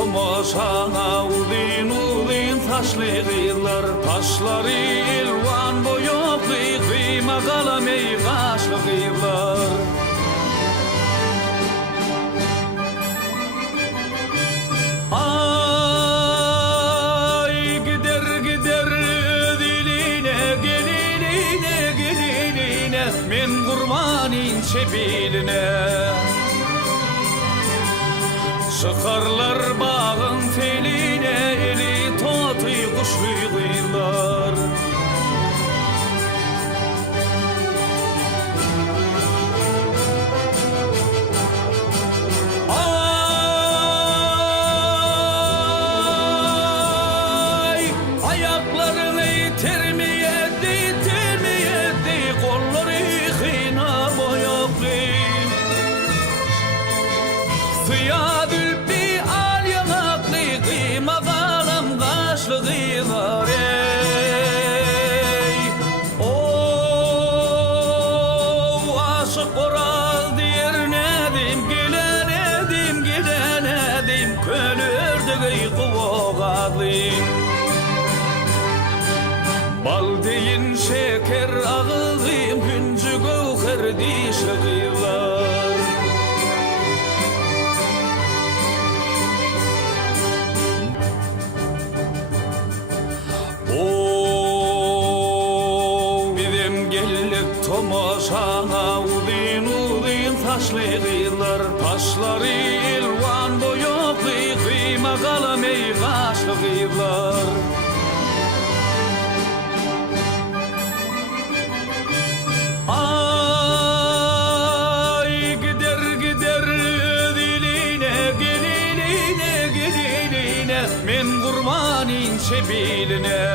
tomoşana udin udin taşlı kıyılar, taşları ilvan boyoklu kıyma kalam ey kaşlı kıyılar. Ay gider gider diline geline geline men kurmanin çepiline. Çıkarlar bağın teline eli totu kuşlu kıyılar. Ay ayaklarını termiyedi termiyedi kolları kıyna boyaklı. Suya dülpi al yanaklı kıyma kalam kaşlı kıyılar ey. Oh aşık oral diyer nedim gelen edim giden edim kölürdü kuvoğadım. Bal deyin şeker ağızım hüncü gövher dişli kıyılar. Tomoşana udin udin taşlı kıyılar, taşları ilvan boyoklu kıyma kalam ey kaşlı kıyılar. Ay gider gider diline geline geline men kurmanin çepiline.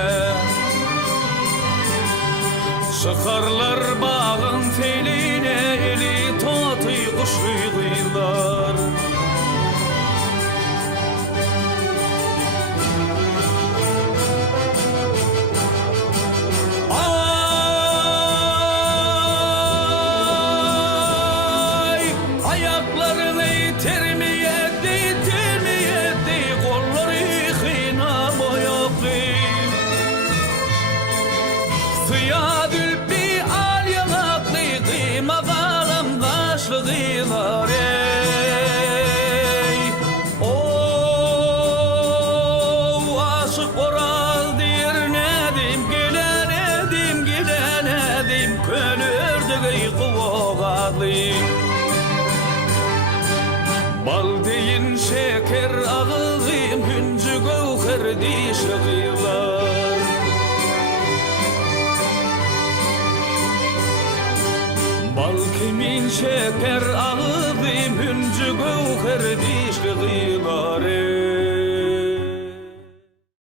Çıkarlar bağın teline eli totu kuşlu kıyılar. Ay ayaklarını termiyedi termiyedi kolları kıyna boyaklı. Suya dülpi al yanaklı kıyma kalam kaşlı kıyılar ey. Oh aşık oral diyer nedim gelen edim giden edim kölürdü kuvoğadım. Bal deyin şeker ağızım hüncü gövher dişli kıyılar. Bal kimin şeker ağızım hüncü gövher dişli kıyılar.